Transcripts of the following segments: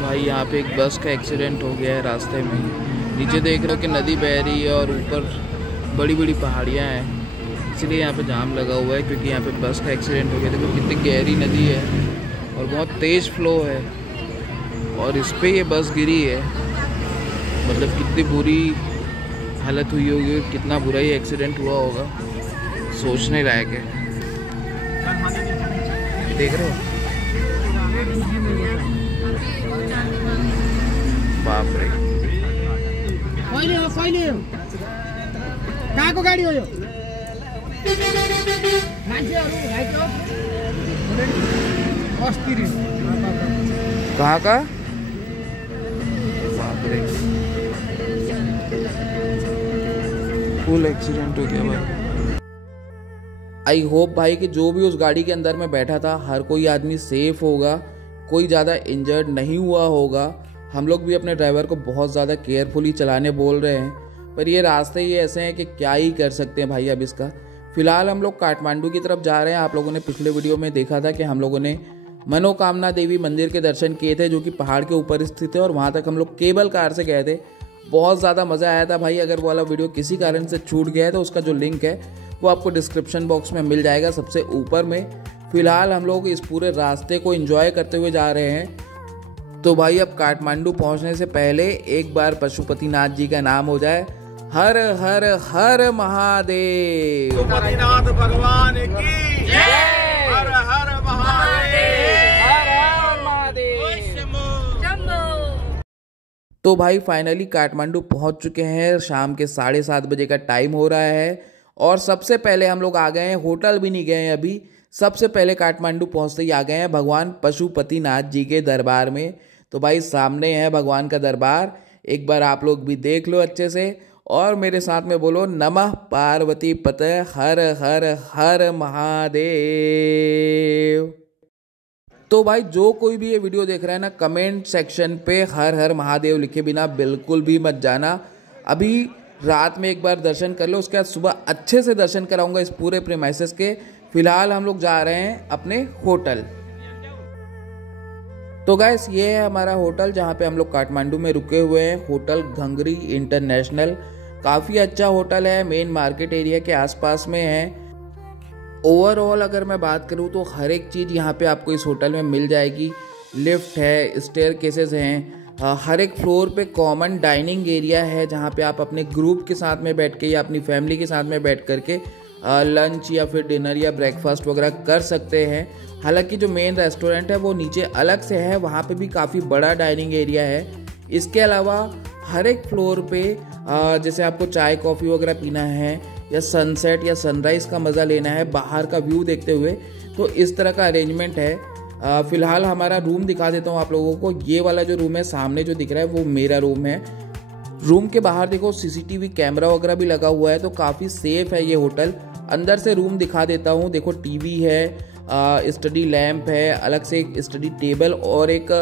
भाई यहाँ पे एक बस का एक्सीडेंट हो गया है रास्ते में। नीचे देख रहे हो कि नदी बह रही है और ऊपर बड़ी बड़ी पहाड़ियाँ हैं, इसलिए यहाँ पे जाम लगा हुआ है क्योंकि यहाँ पे बस का एक्सीडेंट हो गया। देखो कितनी गहरी नदी है और बहुत तेज़ फ्लो है और इस पे ये बस गिरी है। मतलब कितनी बुरी हालत हुई होगी, कितना बुरा ही एक्सीडेंट हुआ होगा, सोचने लायक है। देख रहे हो, बाप रे। कहाँ को गाड़ी हो यो? कहाँ का? बाप रे, फुल एक्सीडेंट हो गया भाई। आई होप भाई कि जो भी उस गाड़ी के अंदर में बैठा था हर कोई आदमी सेफ होगा, कोई ज़्यादा इंजर्ड नहीं हुआ होगा। हम लोग भी अपने ड्राइवर को बहुत ज़्यादा केयरफुली चलाने बोल रहे हैं, पर ये रास्ते ही ऐसे हैं कि क्या ही कर सकते हैं भाई अब इसका। फ़िलहाल हम लोग काठमांडू की तरफ जा रहे हैं। आप लोगों ने पिछले वीडियो में देखा था कि हम लोगों ने मनोकामना देवी मंदिर के दर्शन किए थे, जो कि पहाड़ के ऊपर स्थित है, और वहाँ तक हम लोग केबल कार से गए थे। बहुत ज़्यादा मज़ा आया था भाई। अगर वो वाला वीडियो किसी कारण से छूट गया है तो उसका जो लिंक है वो आपको डिस्क्रिप्शन बॉक्स में मिल जाएगा सबसे ऊपर में। फ़िलहाल हम लोग इस पूरे रास्ते को एंजॉय करते हुए जा रहे हैं। तो भाई अब काठमांडू पहुंचने से पहले एक बार पशुपतिनाथ जी का नाम हो जाए। हर हर हर महादेव। पशुपतिनाथ भगवान की जय। हर हर महादेव। हर हर महादेव। तो भाई फाइनली काठमांडू पहुंच चुके हैं। शाम के 7:30 बजे का टाइम हो रहा है और सबसे पहले हम लोग आ गए हैं, होटल भी नहीं गए हैं अभी। सबसे पहले काठमांडू पहुंचते ही आ गए हैं भगवान पशुपतिनाथ जी के दरबार में। तो भाई सामने है भगवान का दरबार, एक बार आप लोग भी देख लो अच्छे से और मेरे साथ में बोलो नमः पार्वती पते हर हर हर महादेव। तो भाई जो कोई भी ये वीडियो देख रहा है ना, कमेंट सेक्शन पे हर हर महादेव लिखे बिना बिल्कुल भी मत जाना। अभी रात में एक बार दर्शन कर लो, उसके बाद सुबह अच्छे से दर्शन कराऊंगा इस पूरे प्रीमाइसेस के। फिलहाल हम लोग जा रहे हैं अपने होटल। तो गाइस ये है हमारा होटल जहाँ पे हम लोग काठमांडू में रुके हुए हैं, होटल घंगरी इंटरनेशनल। काफ़ी अच्छा होटल है, मेन मार्केट एरिया के आसपास में है। ओवरऑल अगर मैं बात करूँ तो हर एक चीज़ यहाँ पे आपको इस होटल में मिल जाएगी। लिफ्ट है, स्टेयरकेसेस हैं, हर एक फ्लोर पे कॉमन डाइनिंग एरिया है जहाँ पे आप अपने ग्रुप के साथ में बैठ के या अपनी फैमिली के साथ में बैठ करके लंच या फिर डिनर या ब्रेकफास्ट वगैरह कर सकते हैं। हालांकि जो मेन रेस्टोरेंट है वो नीचे अलग से है, वहाँ पे भी काफ़ी बड़ा डाइनिंग एरिया है। इसके अलावा हर एक फ्लोर पे जैसे आपको चाय कॉफ़ी वगैरह पीना है या सनसेट या सनराइज़ का मज़ा लेना है बाहर का व्यू देखते हुए, तो इस तरह का अरेंजमेंट है। फ़िलहाल हमारा रूम दिखा देता हूँ आप लोगों को। ये वाला जो रूम है सामने जो दिख रहा है वो मेरा रूम है। रूम के बाहर देखो CCTV कैमरा वगैरह भी लगा हुआ है, तो काफ़ी सेफ है ये होटल। अंदर से रूम दिखा देता हूँ। देखो टीवी है, स्टडी लैम्प है, अलग से एक स्टडी टेबल और एक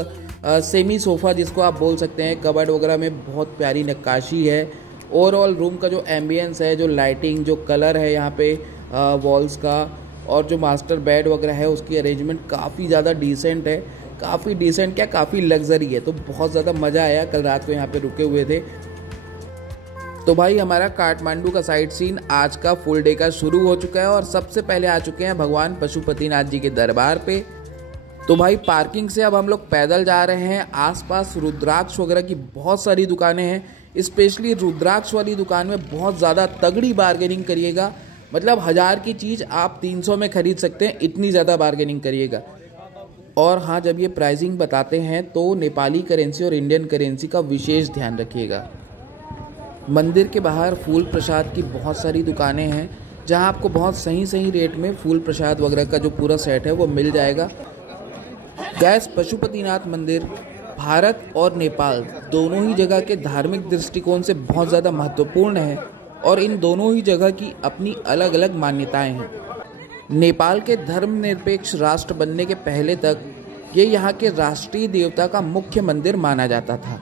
सेमी सोफ़ा जिसको आप बोल सकते हैं। कबर्ड वगैरह में बहुत प्यारी नक्काशी है। ओवरऑल रूम का जो एम्बियंस है, जो लाइटिंग, जो कलर है यहाँ पे वॉल्स का, और जो मास्टर बेड वगैरह है उसकी अरेंजमेंट काफ़ी ज़्यादा डिसेंट है। काफ़ी डिसेंट क्या, काफ़ी लग्जरी है। तो बहुत ज़्यादा मज़ा आया, कल रात को यहाँ पे रुके हुए थे। तो भाई हमारा काठमांडू का साइट सीन आज का फुल डे का शुरू हो चुका है और सबसे पहले आ चुके हैं भगवान पशुपतिनाथ जी के दरबार पे। तो भाई पार्किंग से अब हम लोग पैदल जा रहे हैं। आसपास रुद्राक्ष वगैरह की बहुत सारी दुकानें हैं। स्पेशली रुद्राक्ष वाली दुकान में बहुत ज़्यादा तगड़ी बार्गेनिंग करिएगा। मतलब 1000 की चीज़ आप 300 में खरीद सकते हैं, इतनी ज़्यादा बार्गेनिंग करिएगा। और हाँ, जब ये प्राइसिंग बताते हैं तो नेपाली करेंसी और इंडियन करेंसी का विशेष ध्यान रखिएगा। मंदिर के बाहर फूल प्रसाद की बहुत सारी दुकानें हैं जहां आपको बहुत सही रेट में फूल प्रसाद वगैरह का जो पूरा सेट है वो मिल जाएगा। गैस पशुपतिनाथ मंदिर भारत और नेपाल दोनों ही जगह के धार्मिक दृष्टिकोण से बहुत ज़्यादा महत्वपूर्ण है और इन दोनों ही जगह की अपनी अलग अलग मान्यताएं हैं। नेपाल के धर्मनिरपेक्ष राष्ट्र बनने के पहले तक ये यहाँ के राष्ट्रीय देवता का मुख्य मंदिर माना जाता था।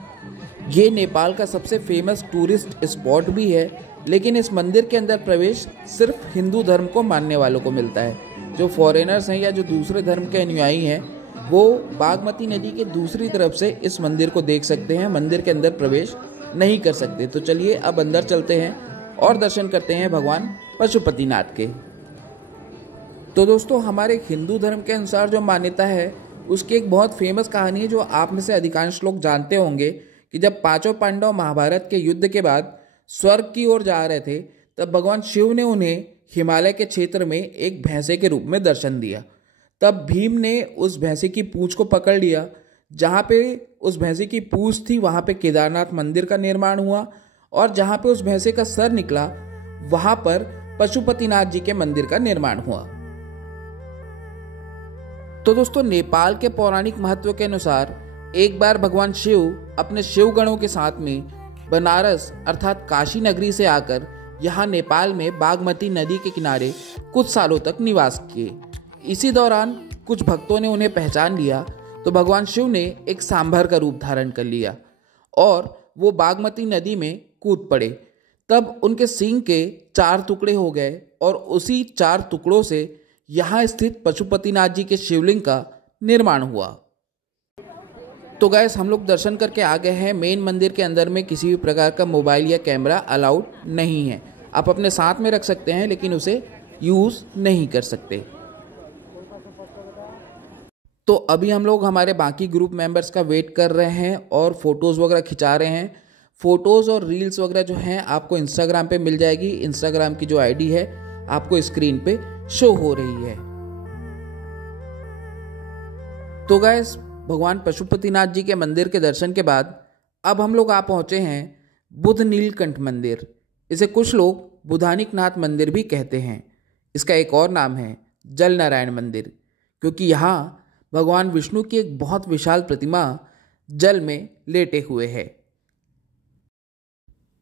ये नेपाल का सबसे फेमस टूरिस्ट स्पॉट भी है, लेकिन इस मंदिर के अंदर प्रवेश सिर्फ हिंदू धर्म को मानने वालों को मिलता है। जो फॉरेनर्स हैं या जो दूसरे धर्म के अनुयायी हैं वो बागमती नदी के दूसरी तरफ से इस मंदिर को देख सकते हैं, मंदिर के अंदर प्रवेश नहीं कर सकते। तो चलिए अब अंदर चलते हैं और दर्शन करते हैं भगवान पशुपतिनाथ के। तो दोस्तों, हमारे हिंदू धर्म के अनुसार जो मान्यता है उसकी एक बहुत फेमस कहानी है जो आप में से अधिकांश लोग जानते होंगे कि जब पांचों पांडव महाभारत के युद्ध के बाद स्वर्ग की ओर जा रहे थे, तब भगवान शिव ने उन्हें हिमालय के क्षेत्र में एक भैंसे के रूप में दर्शन दिया। तब भीम ने उस भैंसे की पूंछ को पकड़ लिया। जहाँ पे उस भैंसे की पूंछ थी वहाँ पे केदारनाथ मंदिर का निर्माण हुआ, और जहाँ पे उस भैंसे का सर निकला वहाँ पर पशुपतिनाथ जी के मंदिर का निर्माण हुआ। तो दोस्तों, नेपाल के पौराणिक महत्व के अनुसार एक बार भगवान शिव अपने शिवगणों के साथ में बनारस अर्थात काशी नगरी से आकर यहाँ नेपाल में बागमती नदी के किनारे कुछ सालों तक निवास किए। इसी दौरान कुछ भक्तों ने उन्हें पहचान लिया, तो भगवान शिव ने एक सांभर का रूप धारण कर लिया और वो बागमती नदी में कूद पड़े। तब उनके सींग के 4 टुकड़े हो गए और उसी 4 टुकड़ों से यहाँ स्थित पशुपतिनाथ जी के शिवलिंग का निर्माण हुआ। तो गाइस, हम लोग दर्शन करके आ गए हैं। मेन मंदिर के अंदर में किसी भी प्रकार का मोबाइल या कैमरा अलाउड नहीं है। आप अपने साथ में रख सकते हैं लेकिन उसे यूज़ नहीं कर सकते। तो अभी हम लोग हमारे बाकी ग्रुप मेंबर्स का वेट कर रहे हैं और फोटोज़ वगैरह खिंचा रहे हैं। फ़ोटोज़ और रील्स वगैरह जो हैं आपको इंस्टाग्राम पे मिल जाएगी। इंस्टाग्राम की जो आईडी है आपको स्क्रीन पे शो हो रही है। तो गाइस, भगवान पशुपतिनाथ जी के मंदिर के दर्शन के बाद अब हम लोग आ पहुँचे हैं बुध नीलकंठ मंदिर। इसे कुछ लोग बुधानिकनाथ मंदिर भी कहते हैं। इसका एक और नाम है जल नारायण मंदिर, क्योंकि यहाँ भगवान विष्णु की एक बहुत विशाल प्रतिमा जल में लेटे हुए है।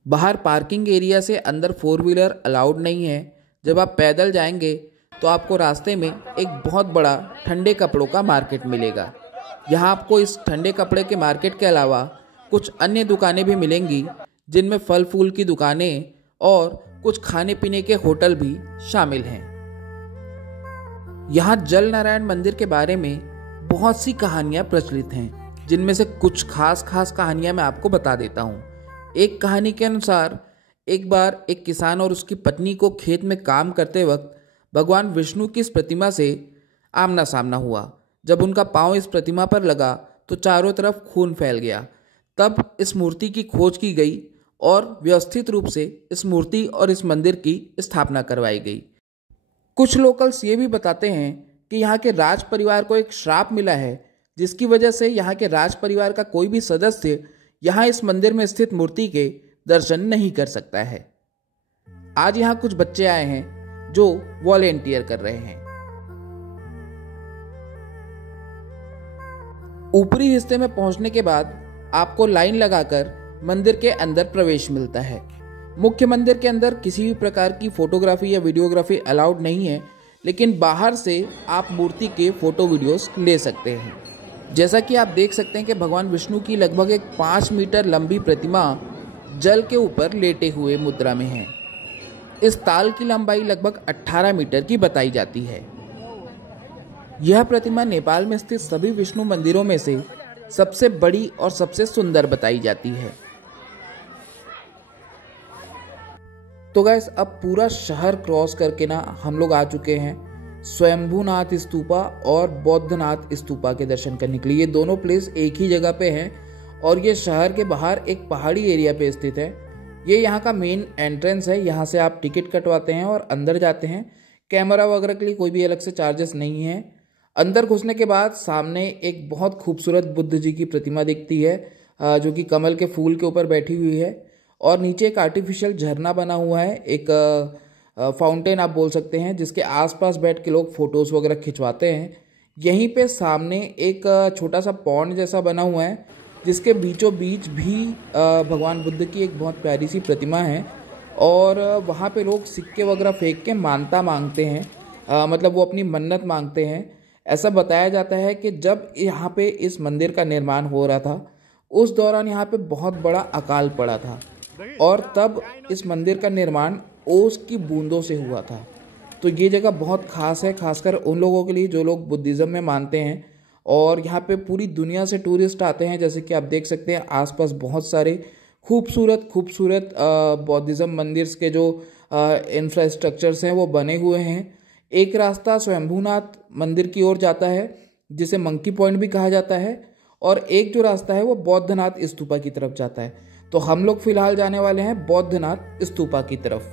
बाहर पार्किंग एरिया से अंदर 4 व्हीलर अलाउड नहीं है। जब आप पैदल जाएंगे तो आपको रास्ते में एक बहुत बड़ा ठंडे कपड़ों का मार्केट मिलेगा। यहाँ आपको इस ठंडे कपड़े के मार्केट के अलावा कुछ अन्य दुकानें भी मिलेंगी, जिनमें फल फूल की दुकानें और कुछ खाने पीने के होटल भी शामिल हैं। यहाँ जल नारायण मंदिर के बारे में बहुत सी कहानियाँ प्रचलित हैं, जिनमें से कुछ खास कहानियाँ मैं आपको बता देता हूँ। एक कहानी के अनुसार एक बार एक किसान और उसकी पत्नी को खेत में काम करते वक्त भगवान विष्णु की इस प्रतिमा से आमना सामना हुआ। जब उनका पांव इस प्रतिमा पर लगा तो चारों तरफ खून फैल गया। तब इस मूर्ति की खोज की गई और व्यवस्थित रूप से इस मूर्ति और इस मंदिर की स्थापना करवाई गई। कुछ लोकल्स ये भी बताते हैं कि यहाँ के राज परिवार को एक श्राप मिला है, जिसकी वजह से यहाँ के राज परिवार का कोई भी सदस्य यहाँ इस मंदिर में स्थित मूर्ति के दर्शन नहीं कर सकता है। आज यहाँ कुछ बच्चे आए हैं जो वॉलेंटियर कर रहे हैं। ऊपरी हिस्से में पहुंचने के बाद आपको लाइन लगाकर मंदिर के अंदर प्रवेश मिलता है। मुख्य मंदिर के अंदर किसी भी प्रकार की फोटोग्राफी या वीडियोग्राफी अलाउड नहीं है, लेकिन बाहर से आप मूर्ति के फोटो वीडियोस ले सकते हैं। जैसा कि आप देख सकते हैं कि भगवान विष्णु की लगभग एक 5 मीटर लंबी प्रतिमा जल के ऊपर लेटे हुए मुद्रा में है। इस ताल की लंबाई लगभग 18 मीटर की बताई जाती है। यह प्रतिमा नेपाल में स्थित सभी विष्णु मंदिरों में से सबसे बड़ी और सबसे सुंदर बताई जाती है। तो गाइस, अब पूरा शहर क्रॉस करके ना हम लोग आ चुके हैं स्वयंभूनाथ स्तूपा और बौद्धनाथ स्तूपा के दर्शन करने के लिए। ये दोनों प्लेस एक ही जगह पे हैं और ये शहर के बाहर एक पहाड़ी एरिया पे स्थित है। ये यहाँ का मेन एंट्रेंस है। यहाँ से आप टिकट कटवाते हैं और अंदर जाते हैं। कैमरा वगैरह के लिए कोई भी अलग से चार्जेस नहीं है। अंदर घुसने के बाद सामने एक बहुत खूबसूरत बुद्ध जी की प्रतिमा दिखती है, जो कि कमल के फूल के ऊपर बैठी हुई है, और नीचे एक आर्टिफिशियल झरना बना हुआ है, एक फाउंटेन आप बोल सकते हैं, जिसके आसपास बैठ के लोग फोटोज़ वगैरह खिंचवाते हैं। यहीं पे सामने एक छोटा सा पॉन्ड जैसा बना हुआ है, जिसके बीचों बीच भी भगवान बुद्ध की एक बहुत प्यारी सी प्रतिमा है, और वहाँ पे लोग सिक्के वगैरह फेंक के मानता मांगते हैं, मतलब वो अपनी मन्नत मांगते हैं। ऐसा बताया जाता है कि जब यहाँ पे इस मंदिर का निर्माण हो रहा था, उस दौरान यहाँ पे बहुत बड़ा अकाल पड़ा था, और तब इस मंदिर का निर्माण ओस की बूंदों से हुआ था। तो ये जगह बहुत खास है, खासकर उन लोगों के लिए जो लोग बुद्धिज़्म में मानते हैं और यहाँ पे पूरी दुनिया से टूरिस्ट आते हैं। जैसे कि आप देख सकते हैं आसपास बहुत सारे खूबसूरत बौद्धिज्म मंदिर के जो इंफ्रास्ट्रक्चर्स हैं वो बने हुए हैं। एक रास्ता स्वयंभूनाथ मंदिर की ओर जाता है जिसे मंकी पॉइंट भी कहा जाता है, और एक जो रास्ता है वो बौद्धनाथ स्तूपा की तरफ जाता है। तो हम लोग फिलहाल जाने वाले हैं बौद्धनाथ स्तूपा की तरफ।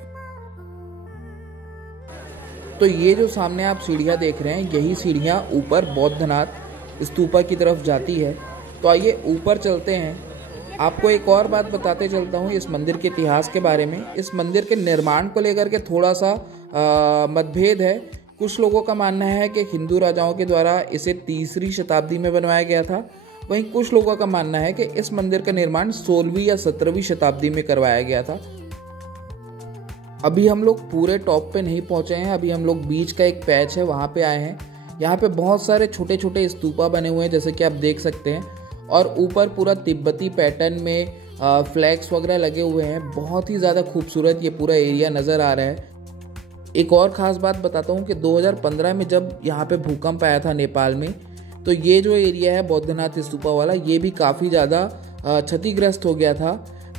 तो ये जो सामने आप सीढ़ियाँ देख रहे हैं, यही सीढ़ियाँ ऊपर बौद्धनाथ स्तूपा की तरफ जाती है। तो आइए ऊपर चलते हैं। आपको एक और बात बताते चलता हूँ इस मंदिर के इतिहास के बारे में। इस मंदिर के निर्माण को लेकर के थोड़ा सा मतभेद है। कुछ लोगों का मानना है कि हिंदू राजाओं के द्वारा इसे 3री शताब्दी में बनवाया गया था। वहीं कुछ लोगों का मानना है कि इस मंदिर का निर्माण 16वीं या 17वीं शताब्दी में करवाया गया था। अभी हम लोग पूरे टॉप पे नहीं पहुंचे हैं, अभी हम लोग बीच का एक पैच है वहाँ पे आए हैं। यहाँ पे बहुत सारे छोटे छोटे स्तूपा बने हुए हैं जैसे कि आप देख सकते हैं, और ऊपर पूरा तिब्बती पैटर्न में फ्लैग्स वगैरह लगे हुए हैं। बहुत ही ज़्यादा खूबसूरत ये पूरा एरिया नज़र आ रहा है। एक और ख़ास बात बताता हूँ कि 2015 में जब यहाँ पे भूकंप आया था नेपाल में, तो ये जो एरिया है बौद्धनाथ स्तूपा वाला, ये भी काफ़ी ज़्यादा क्षतिग्रस्त हो गया था।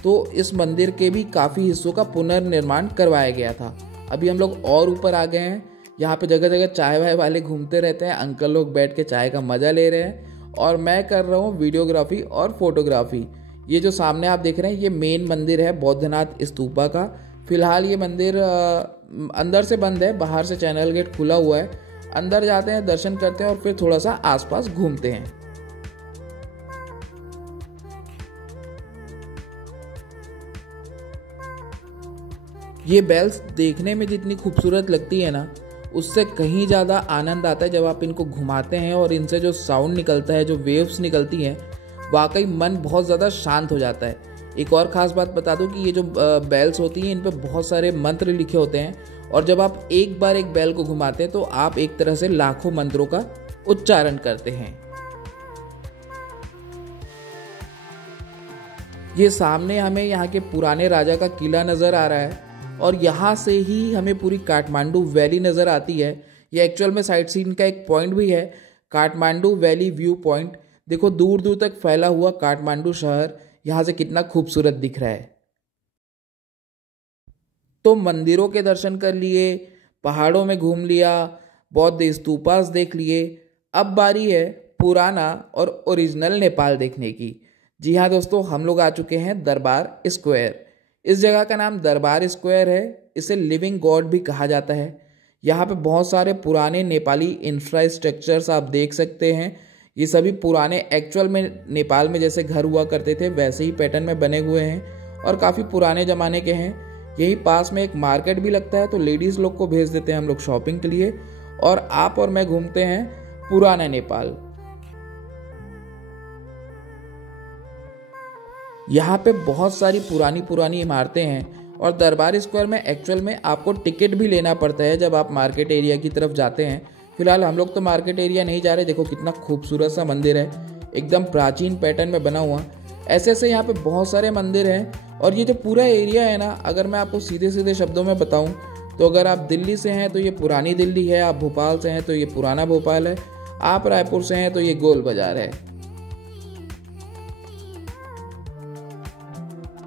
तो इस मंदिर के भी काफ़ी हिस्सों का पुनर्निर्माण करवाया गया था। अभी हम लोग और ऊपर आ गए हैं। यहाँ पे जगह जगह चाय वाय वाले घूमते रहते हैं, अंकल लोग बैठ के चाय का मज़ा ले रहे हैं, और मैं कर रहा हूँ वीडियोग्राफी और फोटोग्राफी। ये जो सामने आप देख रहे हैं ये मेन मंदिर है बौद्धनाथ स्तूपा का। फिलहाल ये मंदिर अंदर से बंद है, बाहर से चैनल गेट खुला हुआ है। अंदर जाते हैं, दर्शन करते हैं और फिर थोड़ा सा आसपास घूमते हैं। ये बेल्स देखने में जितनी खूबसूरत लगती है ना, उससे कहीं ज़्यादा आनंद आता है जब आप इनको घुमाते हैं और इनसे जो साउंड निकलता है, जो वेव्स निकलती हैं, वाकई मन बहुत ज़्यादा शांत हो जाता है। एक और ख़ास बात बता दूं कि ये जो बेल्स होती हैं इन पे बहुत सारे मंत्र लिखे होते हैं, और जब आप एक बार एक बेल को घुमाते हैं तो आप एक तरह से लाखों मंत्रों का उच्चारण करते हैं। ये सामने हमें यहाँ के पुराने राजा का किला नज़र आ रहा है, और यहाँ से ही हमें पूरी काठमांडू वैली नज़र आती है। ये एक्चुअल में साइट सीइंग का एक पॉइंट भी है, काठमांडू वैली व्यू पॉइंट। देखो दूर दूर तक फैला हुआ काठमांडू शहर यहाँ से कितना खूबसूरत दिख रहा है। तो मंदिरों के दर्शन कर लिए, पहाड़ों में घूम लिया, बौद्ध स्तूपास देख लिए। अब बारी है पुराना और ओरिजिनल नेपाल देखने की। जी हाँ दोस्तों, हम लोग आ चुके हैं दरबार स्क्वायर। इस जगह का नाम दरबार स्क्वायर है। इसे लिविंग गॉड भी कहा जाता है। यहाँ पे बहुत सारे पुराने नेपाली इंफ्रास्ट्रक्चर्स आप देख सकते हैं। ये सभी पुराने एक्चुअल में नेपाल में जैसे घर हुआ करते थे वैसे ही पैटर्न में बने हुए हैं और काफ़ी पुराने ज़माने के हैं। यही पास में एक मार्केट भी लगता है, तो लेडीज़ लोग को भेज देते हैं हम लोग शॉपिंग के लिए, और आप और मैं घूमते हैं पुराना नेपाल। यहाँ पे बहुत सारी पुरानी इमारतें हैं, और दरबार स्क्वायर में एक्चुअल में आपको टिकट भी लेना पड़ता है जब आप मार्केट एरिया की तरफ जाते हैं। फिलहाल हम लोग तो मार्केट एरिया नहीं जा रहे। देखो कितना खूबसूरत सा मंदिर है, एकदम प्राचीन पैटर्न में बना हुआ। ऐसे ऐसे यहाँ पे बहुत सारे मंदिर हैं, और ये जो पूरा एरिया है ना, अगर मैं आपको सीधे सीधे शब्दों में बताऊँ तो अगर आप दिल्ली से हैं तो ये पुरानी दिल्ली है, आप भोपाल से हैं तो ये पुराना भोपाल है, आप रायपुर से हैं तो ये गोल बाजार है।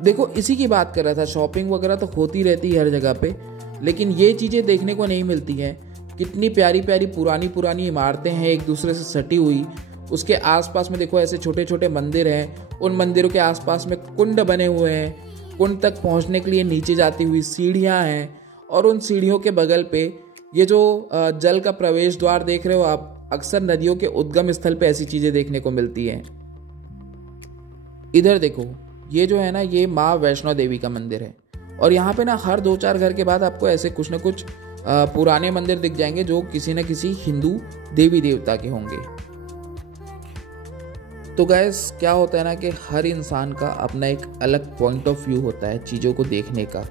देखो इसी की बात कर रहा था। शॉपिंग वगैरह तो होती रहती है हर जगह पे, लेकिन ये चीज़ें देखने को नहीं मिलती हैं। कितनी प्यारी प्यारी पुरानी इमारतें हैं एक दूसरे से सटी हुई। उसके आसपास में देखो ऐसे छोटे छोटे मंदिर हैं, उन मंदिरों के आसपास में कुंड बने हुए हैं। कुंड तक पहुंचने के लिए नीचे जाती हुई सीढ़ियां हैं, और उन सीढ़ियों के बगल पे ये जो जल का प्रवेश द्वार देख रहे हो आप, अक्सर नदियों के उद्गम स्थल पे ऐसी चीज़ें देखने को मिलती हैं। इधर देखो, ये जो है ना, ये माँ वैष्णो देवी का मंदिर है, और यहाँ पे ना हर 2-4 घर के बाद आपको ऐसे कुछ न कुछ पुराने मंदिर दिख जाएंगे जो किसी न किसी हिंदू देवी देवता के होंगे। तो गाइस क्या होता है ना कि हर इंसान का अपना एक अलग पॉइंट ऑफ व्यू होता है चीज़ों को देखने का,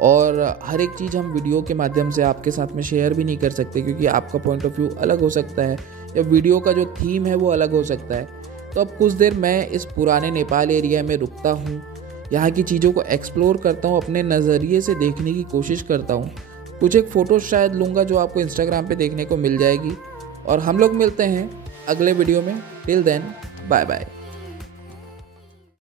और हर एक चीज़ हम वीडियो के माध्यम से आपके साथ में शेयर भी नहीं कर सकते, क्योंकि आपका पॉइंट ऑफ व्यू अलग हो सकता है या वीडियो का जो थीम है वो अलग हो सकता है। तो अब कुछ देर मैं इस पुराने नेपाल एरिया में रुकता हूँ, यहाँ की चीज़ों को एक्सप्लोर करता हूँ, अपने नज़रिए से देखने की कोशिश करता हूँ। कुछ एक फ़ोटो शायद लूँगा जो आपको इंस्टाग्राम पे देखने को मिल जाएगी, और हम लोग मिलते हैं अगले वीडियो में। Till then bye bye.